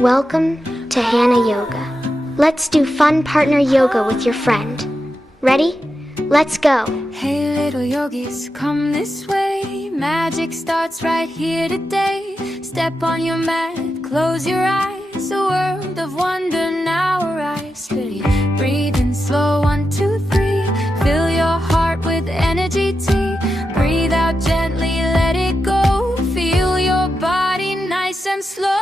Welcome to Hannah Yoga. Let's do fun partner yoga with your friend. Ready? Let's go. Hey little yogis, come this way. Magic starts right here today. Step on your mat, close your eyes. A world of wonder now arise. Breathe in slow, 1, 2, 3. Fill your heart with energy tea. Breathe out gently, let it go. Feel your body nice and slow.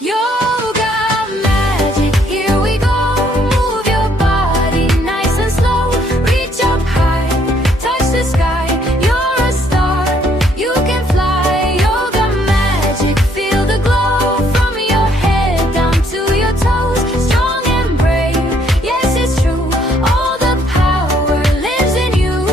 Yoga magic, here we go. Move your body nice and slow. Reach up high, touch the sky. You're a star, you can fly. Yoga magic, feel the glow. From your head down to your toes. Strong and brave, yes it's true. All the power lives in you.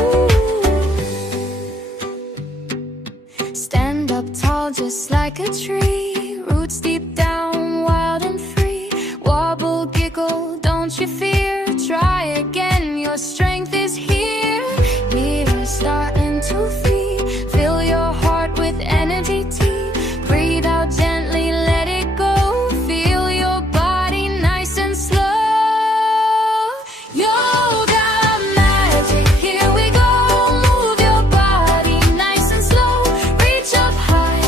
Stand up tall just like a tree. Roots deep down, wild and free. Wobble, giggle, don't you fear. Try again, your strength is here. Here, starting to feed. Fill your heart with energy tea. Breathe out gently, let it go. Feel your body nice and slow. Yoga magic, here we go. Move your body nice and slow. Reach up high,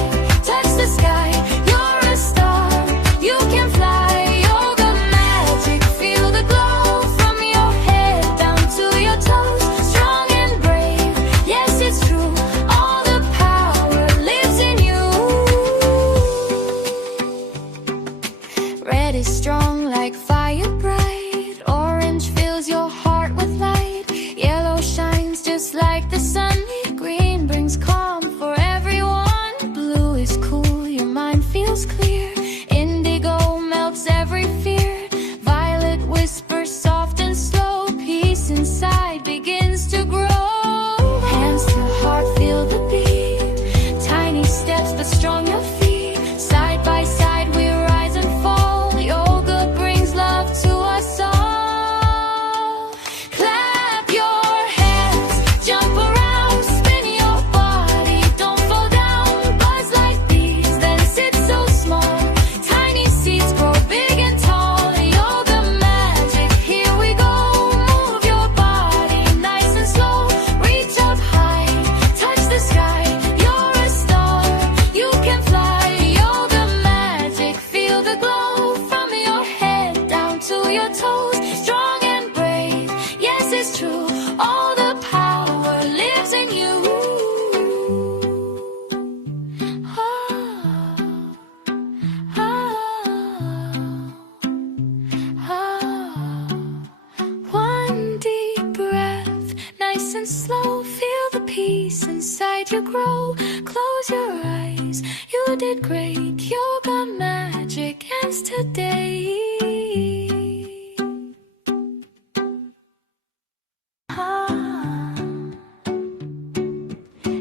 touch the sky. You're a star, you can fly. Yoga magic, feel the glow. From your head down to your toes. Strong and brave, yes it's true. All the power lives in you. Red is strong like fire bright. Orange fills your heart with light. Yellow shines just like the sun. Green brings calm for everyone. Blue is cool, your mind feels clear. Indigo melts every fear. Violet whispers soft and slow. Peace inside begins to grow. Hands to heart, feel the beat. Tiny steps but strong your feet. Side by side we rise and fall. Yoga brings love to us all. Clap your hands, jump around, spin your body. Don't fall down, buzz like bees, then sit so small. Tiny seeds grow big and tall. Yoga magic, here we go. Move your body nice and slow. Reach up high, touch the sky. You're a star, you can fly. Yoga magic, feel the glow. From your head down to your toes. Strong and brave, yes it's true. All the power lives in you. One deep breath, nice and slow. Feel the peace inside you grow. Close your eyes, you did great. Yoga magic ends today.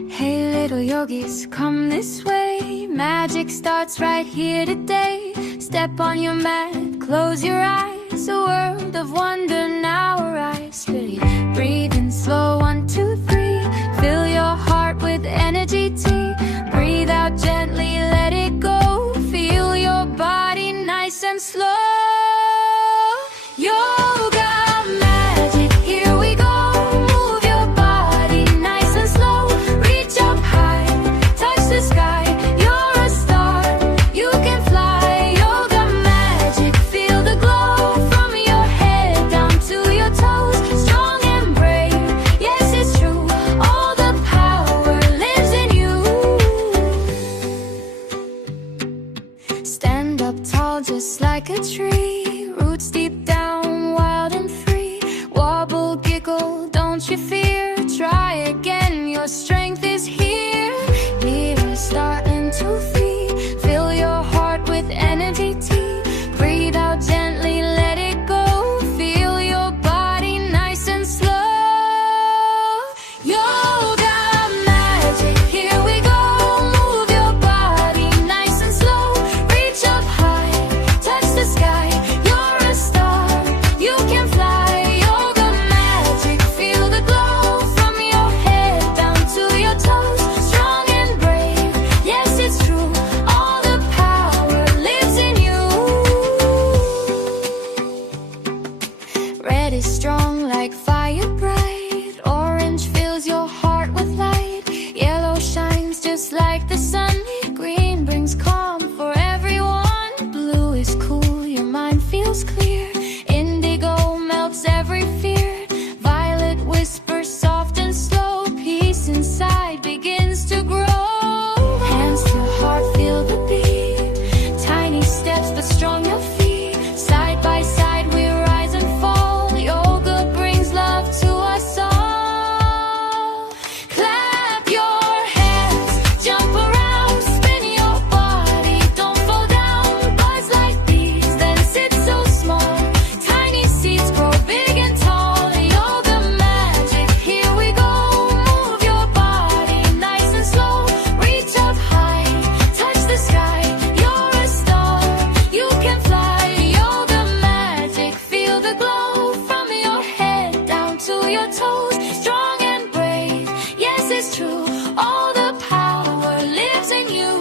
Hey little yogis, come this way. Magic starts right here today. Step on your mat, close your eyes. A world of wonder now arise. Breathe in slow, 1, 2, 3. Fill your heart with energy tea. Breathe out gently, let it go. Feel your body nice and slow. Yoga magic, here we go. Move your body nice and slow. Reach up high, touch the sky. You're a star, you can fly. Yoga magic, feel the glow. From your head down to your toes. Strong and brave, yes it's true. All the power lives in you. Stand up tall just like a tree. Roots deep down, wild and free. Wobble, giggle, don't you fear. Try again, your strength is here. Here, starting to feed. Fill your heart with energy tea. Breathe out gently, let it go. Feel your body nice and slow. Yoga magic, here we go. Move your body nice and slow. Reach up high, touch the sky. You're a star, you can fly. Yoga magic, feel the glow. strong your feet. Side by side we rise and fall. Yoga brings love to us all. Clap your hands, jump around, spin your body. Don't fall down, buzz like bees, then sit so small. Tiny seeds grow big and tall. Yoga magic, here we go. Move your body nice and slow. Reach up high, touch the sky. You're a star, you can fly. Yoga magic, feel the glow from your head down to your toes. Strong and brave, yes it's true. All the power lives in you.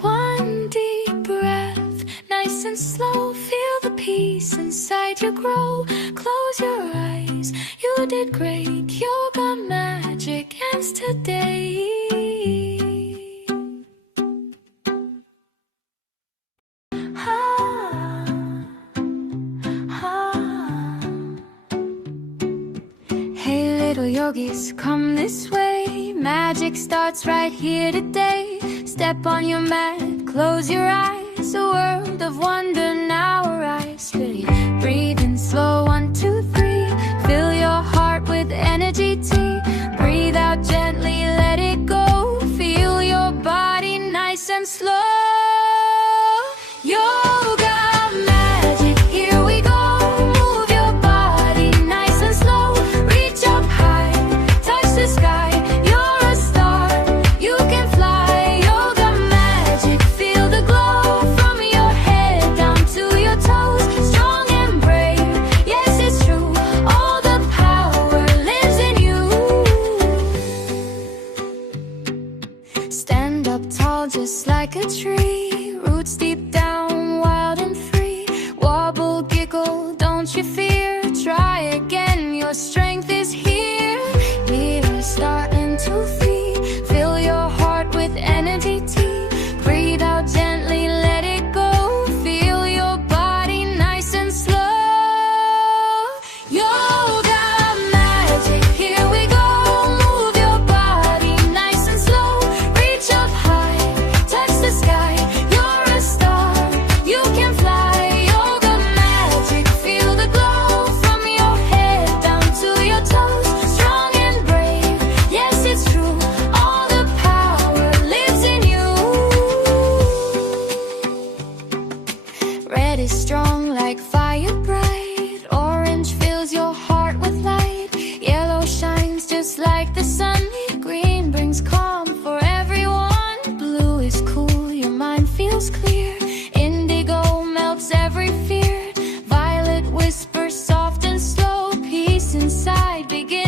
One deep breath, nice and slow. Feel the peace inside you grow. Close your eyes, you did great. Yoga magic ends today. Hey little yogis, come this way. Magic starts right here today. Step on your mat, close your eyes. A world of wonder now arise. Steady, breathe in slow, 1, 2, 3. Fill your heart with energy tea. Breathe out gently, let it go. Feel your body nice and slow. Yoga magic, here we go. Move your body nice and slow. Reach up high, touch the sky. You're a star, you can fly. Yoga magic, feel the glow from your head down to your toes. Strong and brave, yes it's true. All the power lives in you. Stand up tall just like a tree. Roots deep down, wild and free. Wobble, giggle, don't you fear. Try again, your strength is here. We're starting to feed. Fill your heart with energy tea. Breathe out gently, let it go. Feel your body nice and slow. Yoga magic, here we go. Move your body nice and slow. Reach up high, touch the sky. You're a star, you can fly. Yoga magic, feel the glow from your head down to your toes. Strong and brave, yes it's true. All the power lives in you. Red is strong like fire bright. Orange fills your heart with light. Yellow shines just like the sun. Green brings calm